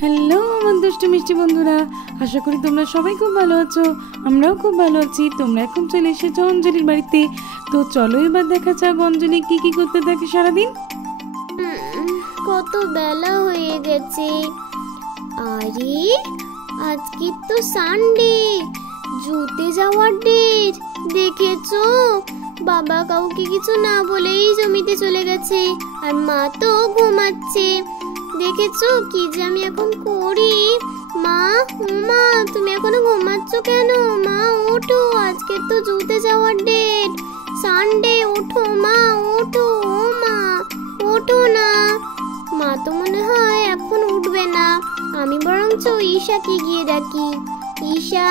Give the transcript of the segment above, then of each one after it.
Hello আমার দুষ্টু মিষ্টি বন্ধুরা, আশা করি তোমরা সবাই খুব ভালো আছো। আমরাও খুব ভালো আছি। তোমরা এখন চলে এসেছো অঞ্জলির বাড়িতে। তো চলো এবার দেখা যাক অঞ্জলি কি কি করতে থাকে সারাদিন। কত বেলা হয়ে গেছে। আরে আজকে তো সানডে, জুতে যাওয়ার ডেট। দেখেছো, বাবা কাউকে কিছু না বলেই জমিতে চলে গেছে, আর মা তো ঘুমাচ্ছে। দেখেছো কি যে আমি এখন করি। মা, মা তুমি এখনো ঘুমাচ্ছ কেন? মা ওঠো, আজকে তো জুতে যাওয়ার ডেট, সানডে। ওঠো মা, ওঠো। ও মা, ওঠো না। মা তো মনে হয় এখন উঠবে না। আমি বরঞ্চ ঈশাকে গিয়ে ডাকি। ঈশা,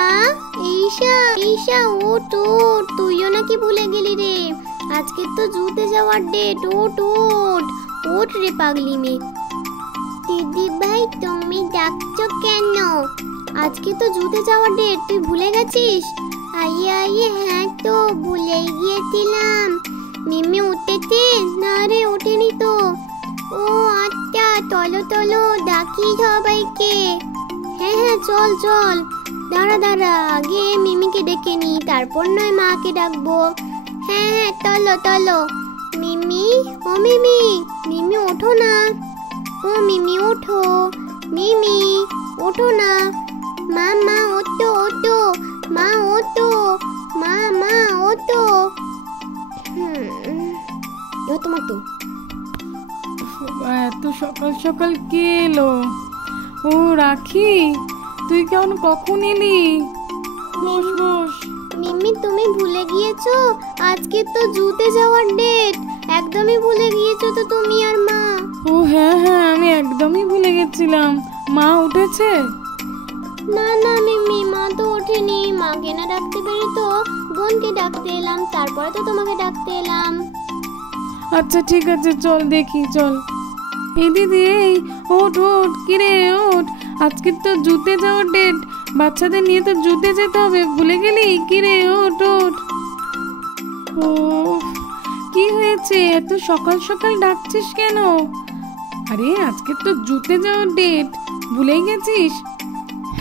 ঈশা, ঈশা ওঠ ওঠ, তুইও নাকি ভুলে গেলি রে? আজকে তো জুতে যাওয়ার ডেট। ওঠ ওঠ, ওঠ রে পাগলি মেয়ে। দিদি ভাই তুমি ডাকছো কেন? আজকে তো জুতে যাওয়ার ডেট, তুই ভুলে গেছিস? আইয়ে আইয়ে, হ্যাঁ তো ভুলেই গিয়েছিলাম। মিমি উঠেছে? না রে ওঠেনি তো। ও আচ্ছা, চলো চলো ডাকি সবাইকে। হ্যাঁ হ্যাঁ চল চল। দাঁড়া দাঁড়া, আগে মিমিকে ডেকে নি, তারপর নয় মাকে ডাকবো। হ্যাঁ হ্যাঁ চলো চলো। মিমি, ও মিমি, মিমি ওঠো না। ও মিমি ওঠো, মিমি ওঠো না। মা মা ওঠো ওঠো, মা ওঠো, মা মা ওঠো। তোমার তো এত সকাল সকাল কে এলো? ও রাখি, তুই কেমন কখন এলি? বস বস। মিমি তুমি ভুলে গিয়েছো, আজকে তো জুতে যাওয়ার ডেট। একদমই ভুলে গিয়েছো তো তুমি আর মা। ও হ্যাঁ হ্যাঁ, আমি একদমই ভুলে গেছিলাম। মা উঠেছে? না না মিমি, মা তো ওঠেনি। মাকে না ডাকতে পেরে তো বোনকে ডাকতে এলাম, তারপরে তো তোমাকে ডাকতে এলাম। আচ্ছা ঠিক আছে, চল দেখি চল। এই দিদি, এই ওঠ ওঠ, কিরে ওঠ, আজকে তো জুতে যাওয়ার ডেট, বাচ্চাদের নিয়ে তো জুতে যেতে হবে, ভুলে গেলি? কিরে ওঠ ওঠ। ও কি হয়েছে, এত সকাল সকাল ডাকছিস কেন? আরে আজকে তো জুতে যাওয়ার ডেট, ভুলেই গেছিস?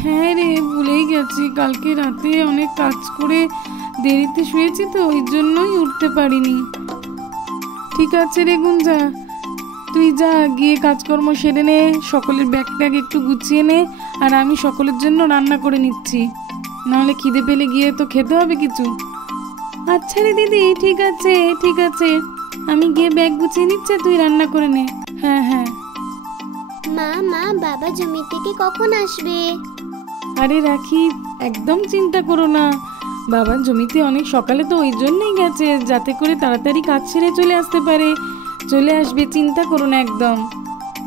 হ্যাঁ রে ভুলেই গেছি, কালকে রাতে অনেক কাজ করে দেরিতে শুয়েছি তো, ওই জন্যই উঠতে পারিনি। ঠিক আছে রে গুঞ্জা, তুই যা গিয়ে কাজকর্ম সেরে নে, সকলের ব্যাগ ট্যাগ একটু গুছিয়ে নে, আর আমি সকলের জন্য রান্না করে নিচ্ছি, নাহলে খিদে পেলে গিয়ে তো খেতে হবে কিছু। আচ্ছা রে দিদি, ঠিক আছে ঠিক আছে, আমি গিয়ে ব্যাগ গুছিয়ে নিচ্ছে, তুই রান্না করে নে। হ্যাঁ হ্যাঁ। মা মা বাবা জমি থেকে কখন আসবে? আরে রাখি, একদম চিন্তা করো না, বাবার জমিতে অনেক সকালে তো ওই জন্যই গেছে, যাতে করে তাড়াতাড়ি কাজ সেরে চলে আসতে পারে। চলে আসবে, চিন্তা করো না একদম।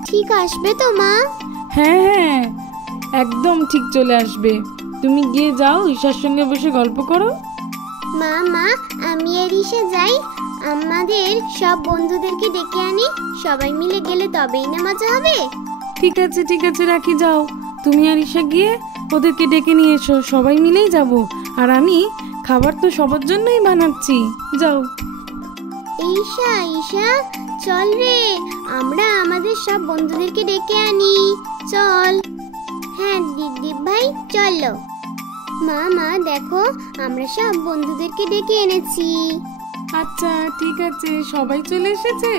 ঠিক আসবে তো মা? হ্যাঁ হ্যাঁ, একদম ঠিক চলে আসবে। তুমি গিয়ে যাও, ঈশার সঙ্গে বসে গল্প করো। মা মা আমি আর ঈশা যাই, আমাদের সব বন্ধুদেরকে ডেকে আনি, সবাই মিলে গেলে তবেই না মজা হবে। ঠিক আছে রাখি, যাও তুমি আর ঈশা গিয়ে ওদেরকে ডেকে নিয়ে এসো, সবাই মিলেই যাব, আর আমি খাবার তো সবার জন্যই বানাচ্ছি, যাও। ঈশা ঈশা চল রে, আমরা আমাদের সব বন্ধুদেরকে ডেকে আনি, চল। হ্যাঁ দিদি ভাই চলো। মা মা দেখো, আমরা সব বন্ধুদেরকে ডেকে এনেছি। আচ্ছা ঠিক আছে, সবাই চলে এসেছে?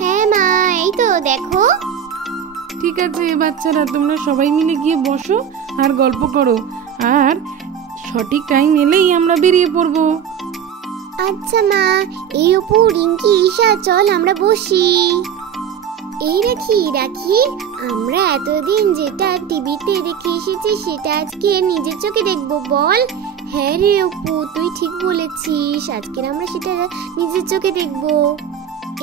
হ্যাঁ মা, এই তো দেখো। ঠিক আছে বাচ্চারা, তোমরা সবাই মিলে গিয়ে বসো আর গল্প করো, আর সঠিক টাইম এলেই আমরা বেরিয়ে পড়বো। আচ্ছা মা, এই অপু রিঙ্কি ঈশা চল আমরা বসি। এই রাখি রাখি, আমরা এতদিন যেটা টিভিতে দেখে এসেছি সেটা আজকে নিজের চোখে দেখবো, বল? হ্যাঁ রে অপু, তুই ঠিক বলেছিস, আজকে আমরা সেটা নিজের চোখে দেখবো।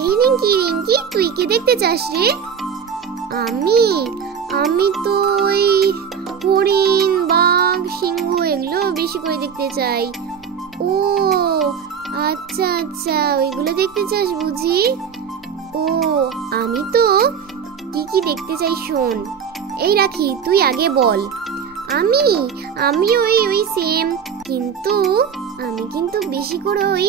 এই রিঙ্কি রিঙ্কি, তুই কি দেখতে চাস রে? আমি আমি তো ওই হরিণ, বাঘ, সিংহ এগুলো বেশি করে দেখতে চাই। ও আচ্ছা আচ্ছা, ওইগুলো দেখতে চাস বুঝি? ও আমি তো কি কি দেখতে চাই শোন। এই রাখি, তুই আগে বল। আমি আমি ওই ওই সেম, কিন্তু আমি কিন্তু বেশি করে ওই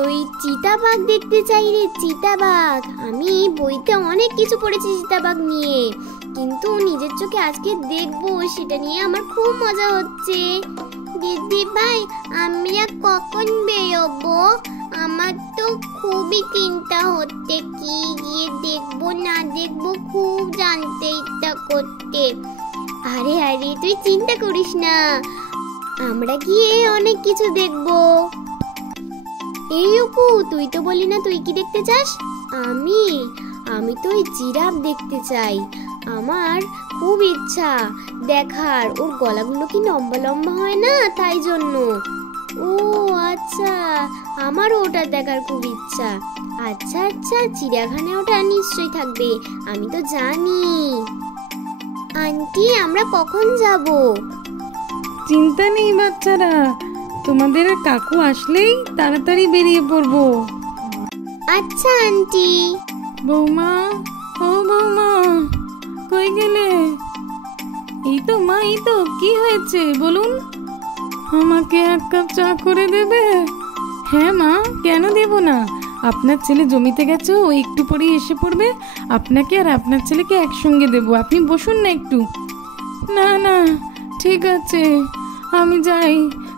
ওই চিতাবাঘ দেখতে চাই রে, চিতাবাঘ। আমি বইতে অনেক কিছু পড়েছি চিতাবাঘ নিয়ে, কিন্তু নিজের চোখে আজকে দেখবো, সেটা নিয়ে আমার খুব মজা হচ্ছে। দিদি ভাই, আমরা কখন বেরোবো? আমার তো খুবই চিন্তা হচ্ছে, কি গিয়ে দেখবো না দেখবো খুব জানতে ইচ্ছা করছে। আরে আরে, তুই চিন্তা করিস না, আমরা গিয়ে অনেক কিছু দেখবো। এই অপু, তুই তো বলি না তুই কি দেখতে চাস? আমি তো ওই জিরাফ দেখতে চাই। আমার খুব ইচ্ছা দেখার, ওর গলাগুলো কি লম্বা লম্বা হয় না, তাই জন্য। ও আচ্ছা, আমারও ওটা দেখার খুব ইচ্ছা। আচ্ছা আচ্ছা, চিড়িয়াখানায় ওটা নিশ্চয়ই থাকবে, আমি তো জানি। আন্টি, আমরা কখন যাব? চিন্তা নেই বাচ্চারা, তোমাদের কাকু আসলেই তাড়াতাড়ি বেরিয়ে পড়বো। আচ্ছা আন্টি। বৌমা, ও বৌমা, কই গেলে? এই তো মা, এই তো। কি হয়েছে বলুন? আমাকে এক কাপ চা করে দেবে? হ্যাঁ মা, কেন দেব না। আপনার ছেলে জমিতে গেছে, ও একটু পরেই এসে পড়বে। আপনাকে আর আপনার ছেলেকে একসঙ্গে দেবো, আপনি বসুন না একটু। না না, ঠিক আছে, আমি যাই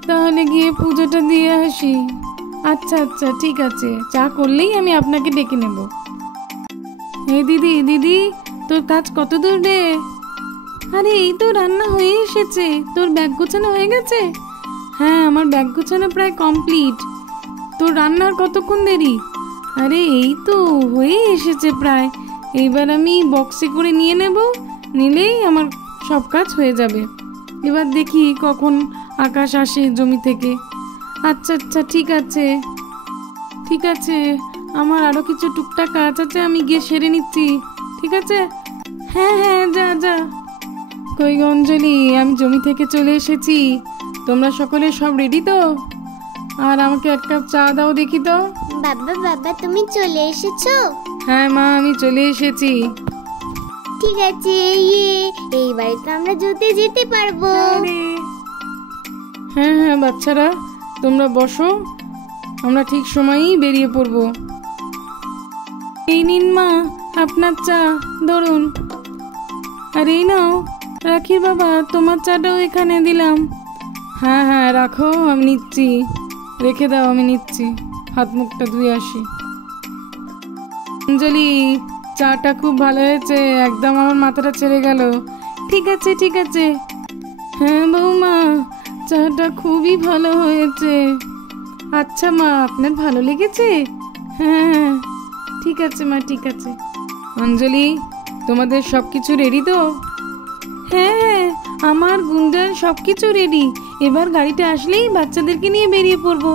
তাহলে, গিয়ে পুজোটা দিয়ে আসি। আচ্ছা আচ্ছা, ঠিক আছে, চা করলেই আমি আপনাকে ডেকে নেব। এই দিদি, দিদি, তোর কাজ কত দূর রে? আরে এই তো রান্না হয়ে এসেছে। তোর ব্যাগ গোছানো হয়ে গেছে? হ্যাঁ, আমার ব্যাগ গোছানো প্রায় কমপ্লিট। তোর রান্নার কতক্ষণ দেরি? আরে এই তো হয়ে এসেছে প্রায়। এইবার আমি বক্সে করে নিয়ে নেব, নিলেই আমার সব কাজ হয়ে যাবে। এবার দেখি কখন আকাশ আসে জমি থেকে। আচ্ছা আচ্ছা, ঠিক আছে ঠিক আছে, আমার আরো কিছু টুকটাক কাজ আছে, আমি গিয়ে সেরে নিচ্ছি। ঠিক আছে? হ্যাঁ হ্যাঁ, যা যা। কই অঞ্জলি, আমি জমি থেকে চলে এসেছি। তোমরা সকলে সব রেডি তো? আর আমাকে এক কাপ চা দাও দেখি তো। বাবা বাবা, তুমি চলে এসেছো? হ্যাঁ মা, আমি চলে এসেছি। ঠিক আছে, এইবারে তো আমরা জুতে যেতে পারবো। হ্যাঁ হ্যাঁ বাচ্চারা, তোমরা বসো, আমরা ঠিক সময়েই বেরিয়ে পড়বো। এই নিন মা আপনার চা, ধরুন। আর এই নাও রাখির বাবা, তোমার চাটাও এখানে দিলাম। হ্যাঁ হ্যাঁ রাখো, আমি নিচ্ছি। রেখে দাও, আমি নিচ্ছি। হাত মুখটা ধুয়ে আসি। অঞ্জলি, চাটা খুব ভালো হয়েছে, একদম আমার মাথাটা ছেড়ে গেল। ঠিক আছে ঠিক আছে। হ্যাঁ বৌমা, চাটা খুবই ভালো হয়েছে। আচ্ছা মা, আপনার ভালো লেগেছে? হ্যাঁ ঠিক আছে মা, ঠিক আছে। অঞ্জলি, তোমাদের সব কিছু রেডি তো? হ্যাঁ, আমার গুঞ্জার সব কিছু রেডি। এবার গাড়িটা আসলেই বাচ্চাদেরকে নিয়ে বেরিয়ে পড়বো।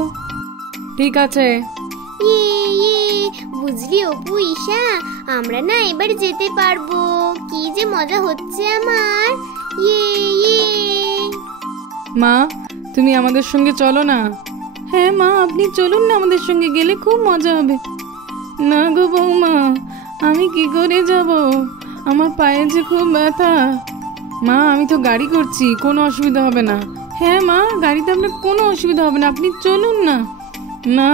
ঠিক আছে। বুঝলি অপু, ঈশা, আমরা না এবার যেতে পারবো। কি যে মজা হচ্ছে আমার। মা, তুমি আমাদের সঙ্গে চলো না। হ্যাঁ মা, আপনি চলুন না, আমাদের সঙ্গে গেলে খুব মজা হবে। না গো বৌমা, আমি কি করে যাব? আমার পায়ে যে খুব ব্যথা। মা, আমি তো গাড়ি করছি, কোনো অসুবিধা হবে না। হ্যাঁ মা, গাড়িতে আপনার কোনো অসুবিধা হবে না, আপনি চলুন না। না,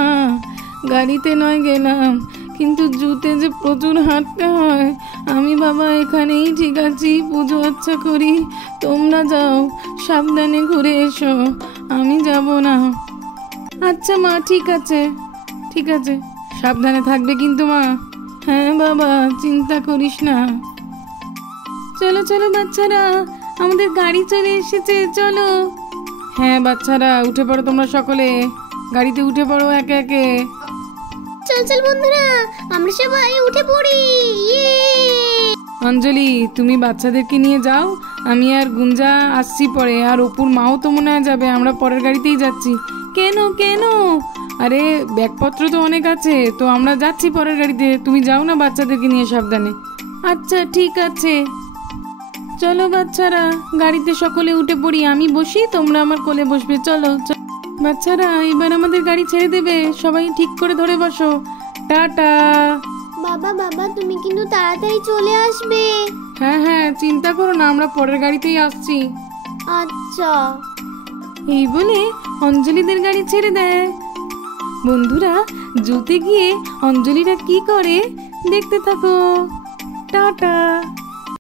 গাড়িতে নয় গেলাম, কিন্তু জুতে যে প্রচুর হাঁটতে হয়। আমি বাবা এখানেই ঠিক আছি, পুজো আচ্ছা করি, তোমরা যাও, সাবধানে ঘুরে এসো, আমি যাব না। আচ্ছা মা, ঠিক আছে ঠিক আছে, সাবধানে থাকবে কিন্তু মা। হ্যাঁ বাবা, চিন্তা করিস না। চলো চলো বাচ্চারা, আমাদের গাড়ি চলে এসেছে, চলো। হ্যাঁ বাচ্চারা, উঠে পড়ো তোমরা সকলে, গাড়িতে উঠে পড়ো একে একে। চল চল বন্ধুরা, আমরা সবাই উঠে পড়ি। অঞ্জলি, তুমি বাচ্চাদেরকে নিয়ে যাও, আমি আর গুঞ্জা আসছি পরে। আর অপুর মাও তো মনে হয় যাবে, আমরা পরের গাড়িতেই যাচ্ছি। কেন কেন? আরে ব্যাগপত্র তো অনেক আছে, তো আমরা যাচ্ছি পরের গাড়িতে, তুমি যাও না বাচ্চাদেরকে নিয়ে সাবধানে। আচ্ছা ঠিক আছে, চলো বাচ্চারা, গাড়িতে সকলে উঠে পড়ি। আমি বসি, তোমরা আমার কোলে বসবে। চলো বাচ্চারা, এবার আমাদের গাড়ি ছেড়ে দেবে, সবাই ঠিক করে ধরে বসো। টাটা। বাবা বাবা, তুমি কিন্তু তাড়াতাড়ি চলে আসবে। হ্যাঁ হ্যাঁ, চিন্তা করো না, আমরা পরের গাড়িতেই আসছি। আচ্ছা। এই বলে অঞ্জলিদের গাড়ি ছেড়ে দেয়। বন্ধুরা, জুতে গিয়ে অঞ্জলিরা কি করে দেখতে থাকো। টাটা।